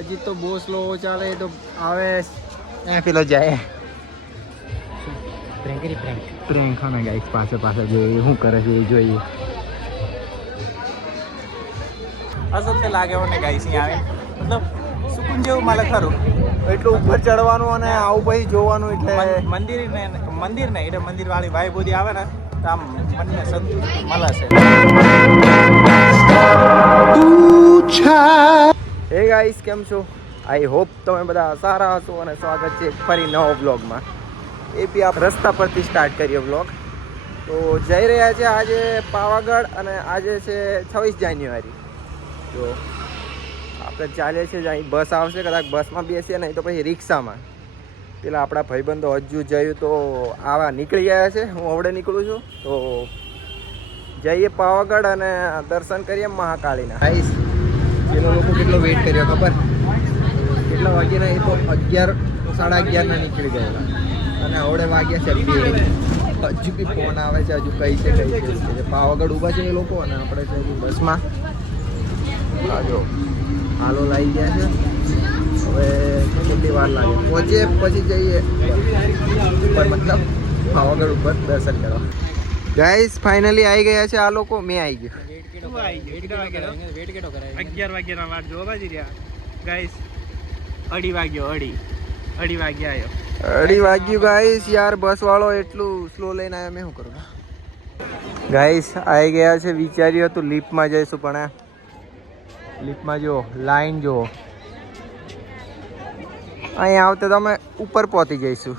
હજી તો બહુ સ્લો ચાલે તો આવે પેલો જાય પ્રેન્ક હા ને ગાઈસ પાસે જોઈએ શું કરે છે એ જોઈએ. અસલ તે લાગે મને ગાઈસ અહીં આવે મતલબ સુકૂન જેવું મળે ખરું. એટલું ઉપર ચડવાનું અને આવું પછી જોવાનું એટલે મંદિર ને એટલે મંદિર વાળી ભાઈ બધી આવે ને તો આમ મનને સંતુષ્ટિ મળે છે. હે ગાઈસ કેમ છો? આઈ હોપ તમે બધા સારા હશો અને સ્વાગત છે ફરી નવો બ્લોગમાં. એ બી આપ રસ્તા પરથી સ્ટાર્ટ કરીએ બ્લોગ. તો જઈ રહ્યા છે આજે પાવાગઢ અને આજે છે 26 જાન્યુઆરી. તો આપણે ચાલીએ છીએ અહીં બસ આવશે કદાચ બસમાં બેસીએ નહીં તો પછી રિક્ષામાં. પેલા આપણા ભાઈબંધો હજુ જયું તો આવા નીકળી ગયા છે. હું હવડે નીકળું છું તો જઈએ પાવાગઢ અને દર્શન કરીએ મહાકાળીના. ગાઈસ પેલો લોકો કેટલો વેઇટ કર્યો ખબર? કેટલા વાગ્યાના એ તો 11 સાડા 11 નીકળી ગયેલા અને હવડે વાગ્યા છે 2. હજુ બી ફોન આવે છે હજુ કઈ છે પાવાગઢ ઊભા છે એ લોકો અને આપણે છે બસમાં. જો હાલો લાવી ગયા છે. હવે કેટલી વાર લાગે પહોંચે પછી જઈએ ઉપર મતલબ પાવાગઢ ઉપર દર્શન કરવા. ગાઈસ ફાઇનલી આવી ગયા છે આ લોકો. મેં આવી ગયો. 11 વાગ્યાના વાર જોવા બાજી રહ્યા ગાઈસ. 2:30 વાગ્યો 2:30 વાગ્યા આવ્યો. 2:30 વાગ્યું ગાઈસ. યાર બસ વાળો એટલું સ્લો લઈને આવ્યો. મેં શું કરું ગાઈસ? આવી ગયા છે. વિચાર્યું હતું લિફ્ટમાં જઈશું પણ લિફ્ટમાં જો લાઈન જો અહીંયા આવતે તો અમે ઉપર પહોંચી જઈશું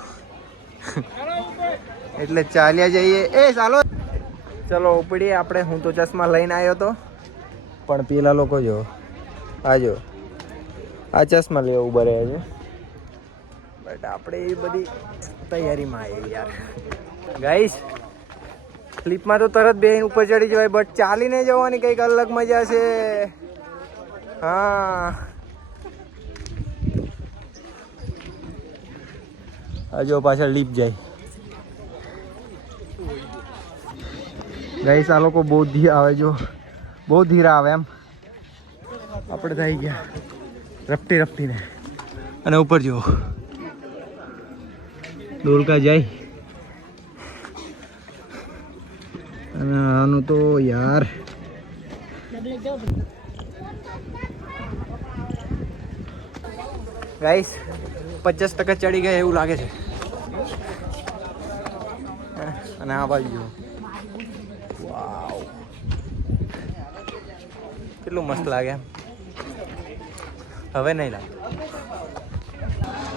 એટલે ચાલ્યા જઈએ. એ ચાલો ચલો ઉપડીએ આપણે. હું તો ચશ્મા લઈને આવ્યો હતો પણ પેલા લોકો જો આ જો આ ચશ્મા લેવા ઉભા રહ્યા છે. બટ આપણે એ બધી તૈયારીમાં આવીએ યાર. ગાઈસ લિફ્ટમાં તો તરત બેહીને ઉપર ચડી જવાય બટ ચાલીને જવાની કંઈક અલગ મજા છે. હા જો પાછળ લિફ્ટ જાય. ગાઈસ આ લોકો બહુ ધીરે આવે જો બહુ ધીરે આવે એમ. આપણે થઈ ગયા રપટીને અને ઉપર જુઓ ડોલકા જાય અને આનું તો યાર ગાઈસ 50% ચડી ગયા એવું લાગે છે. અને આ બાજુ વાવ કેટલું મસ્ત લાગે. હવે નહીં લાગે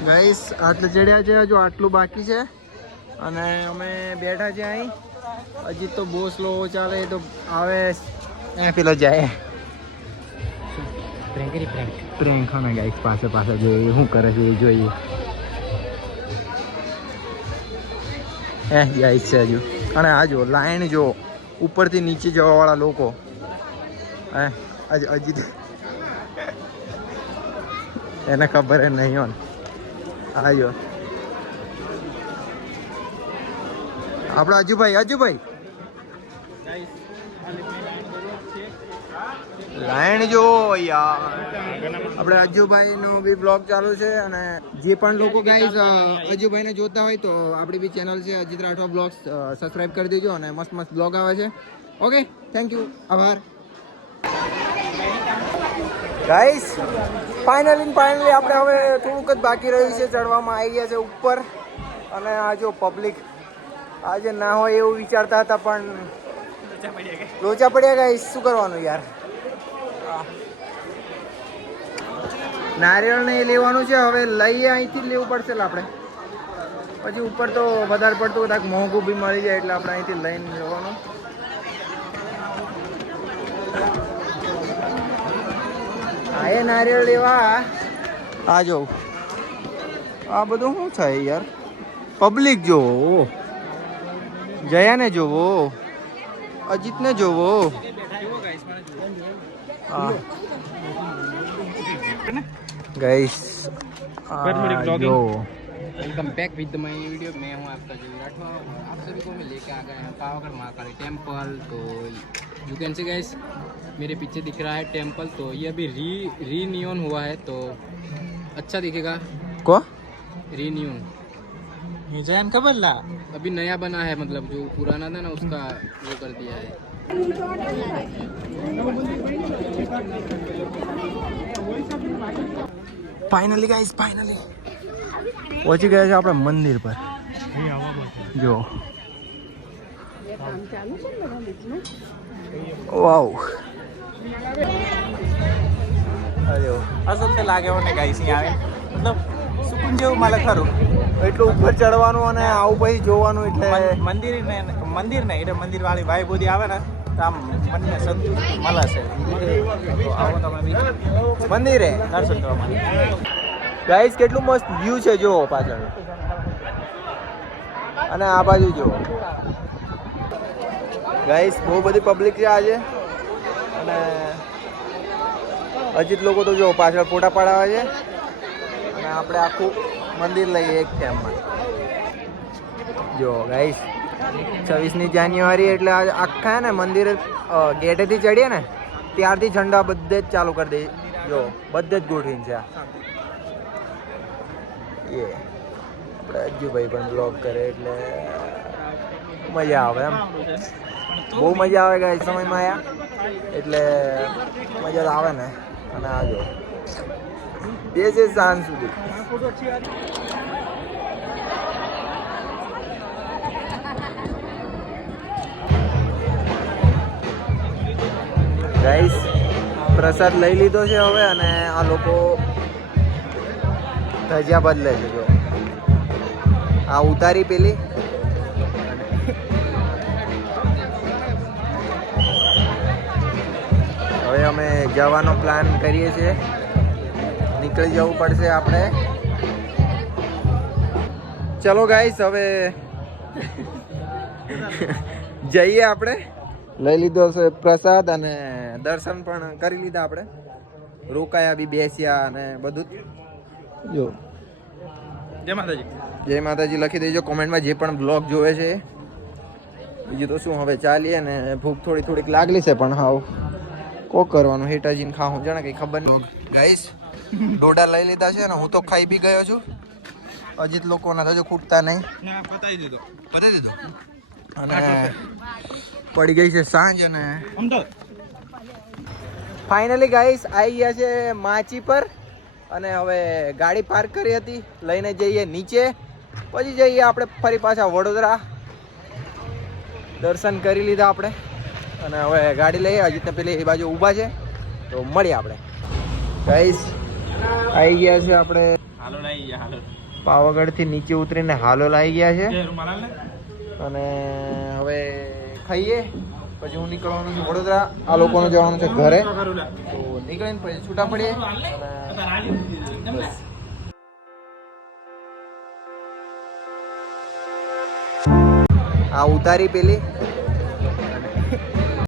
ગાઈસ. આટલું ચડ્યા છે હજુ આટલું બાકી છે અને અમે બેઠા છે અહીં. હજી તો બહુ સ્લો ચાલે તો આવે પેલો જાય પ્રેન્ક હા ને ગાઈસ પાસે જોઈએ શું કરે છે એ જોઈએ. ગાઈસ છે હજુ અને આ જો લાઈન જો ઉપરથી નીચે જવાવાળા લોકો હજી એને ખબર નહીં હોય. આ જો આપણા હજુભાઈ લાઈન જો યાર. આપણે અજુભાઈનો બી બ્લોગ ચાલુ છે અને જે પણ લોકો ગાઈસ અજુભાઈને જોતા હોય તો આપણી બી ચેનલ છે અજીત રાઠવા બ્લોગ્સ. સબસ્ક્રાઇબ કરી દેજો અને મસ્ત બ્લોગ આવે છે. ઓકે થેન્ક યુ આભાર. ગાઈસ ફાઇનલી આપણે હવે થોડુંક જ બાકી રહ્યું છે. ચડવામાં આવી ગયા છે ઉપર અને આ જો પબ્લિક આજે ના હોય એવું વિચારતા હતા પણ લોચા પડ્યા ગાઈસ. શું કરવાનું યાર? નારિયેળ ને લેવાનું છે હવે. લઈએ અહીંથી જ લેવું પડશે આપણે. પછી ઉપર તો વધારે પડતું કદાચ મોંઘું બી મળી જાય એટલે આપણે અહીંથી લઈને લેવાનું. હા એ નારિયેળ લેવા આ જો આ બધું શું થાય યાર? પબ્લિક જોવો, જયાને જોવો, અજીતને જોવો. હા गाइस जो welcome back with my video. मैं हूं आपका अजीत राठवा और आप सभी को मैं लेके आ गए हैं पावागढ़ महाकाली टेम्पल. तो यू कैन सी गाइस, मेरे पीछे दिख रहा है टेम्पल, तो ये अभी रीन्यून हुआ है, तो अच्छा दिखेगा। को रीन्यून म्यूजियम का बदला अभी नया बना है, मतलब जो पुराना था ना उसका वो कर दिया है। ફાઇનલી ગાઈસ ફાઇનલી પહોંચી ગયા છે આપણે મંદિર પર જો વાવ અરે અસલ તો લાગે મને ગાઈસ અહીંયા આવે મતલબ સુકૂન જેવું મળે ખરું. એટલું ઉપર ચડવાનું અને આવું પછી જોવાનું એટલે મંદિર ને એટલે મંદિર વાળી ભાઈ બધી આવે ને તો આમ મનને સંતુષ્ટિ મળે છે. તો આવો તમે બી મંદિરે દર્શન કરવા માટે. ગાઈસ કેટલું મસ્ત વ્યૂ છે જો પાછળ અને આ બાજુ જો ગાઈસ બહુ બધી પબ્લિક છે આજે અને અજીત લોકો તો જો પાછળ ફોટા પડાવે છે અને આપણે આખું મંદિર લઈએ એક ટાઈમમાં. જો ગાઈસ 26મી જાન્યુઆરી એટલે આખા ને મંદિર ગેટેથી ચડીએ ને ત્યારથી ઝંડા બધે જ ચાલુ કરી દઈએ. જો બધે જ ગોઠવીને છે એ આપણે અજ્જુભાઈ પણ બ્લોગ કરે એટલે મજા આવે એમ. બહુ મજા આવે ગાઈસ સમયમાં આયા એટલે મજા તો આવે ને. અને આ જો બે છે સાંજ સુધી ગાઈસ પ્રસાદ લઈ લીધો છે હવે અને આ લોકો ધજા બદલે છે જો આ ઉતારી પેલી હવે અમે જવાનો પ્લાન કરીએ છીએ. નીકળી જવું પડશે આપણે. ચલો ગાઈસ હવે જઈએ આપણે. લઈ લીધો છે પ્રસાદ અને દર્શન પણ કરી લીધા આપણે. રોકાયા બી બેસ્યા અને બધું જો જય માતાજી. જય માતાજી લખી દેજો કોમેન્ટમાં જે પણ બ્લોગ જોવે છે. બીજું તો શું હવે ચાલીએ ને ભૂખ થોડીક લાગલી છે પણ હાવ કોક કરવાનું હેટાજીને ખાવું જાણે કંઈ ખબર નહીં. ગાઈસ ડોડા લઈ લીધા છે ને હું તો ખાઈ બી ગયો છું. અજીત લોકોના હજુ ખૂટતા નહીં. પતાવી દીધો. અને પડી ગઈ છે સાંજ અને ફાઇનલી ગાઈસ આવી ગયા છે માચી પર અને હવે ગાડી પાર્ક કરી હતી લઈને જઈએ નીચે પછી જઈએ આપણે ફરી પાછા વડોદરા. દર્શન કરી લીધા આપણે અને હવે ગાડી લઈએ. અજીતને પેલી એ બાજુ ઊભા છે તો મળીએ આપણે. ગાઈસ આવી ગયા છે આપણે હાલો લઈ ગયા હાલો. પાવાગઢથી નીચે ઉતરીને હાલોલ આવી ગયા છે રૂમાલ ને અને હવે ખાઈએ પછી હું નીકળવાનું છું વડોદરા. આ લોકોનું જવાનું છે ઘરે તો નીકળીને પછી છૂટા પડીએ અને બસ. આ ઉતારી પેલી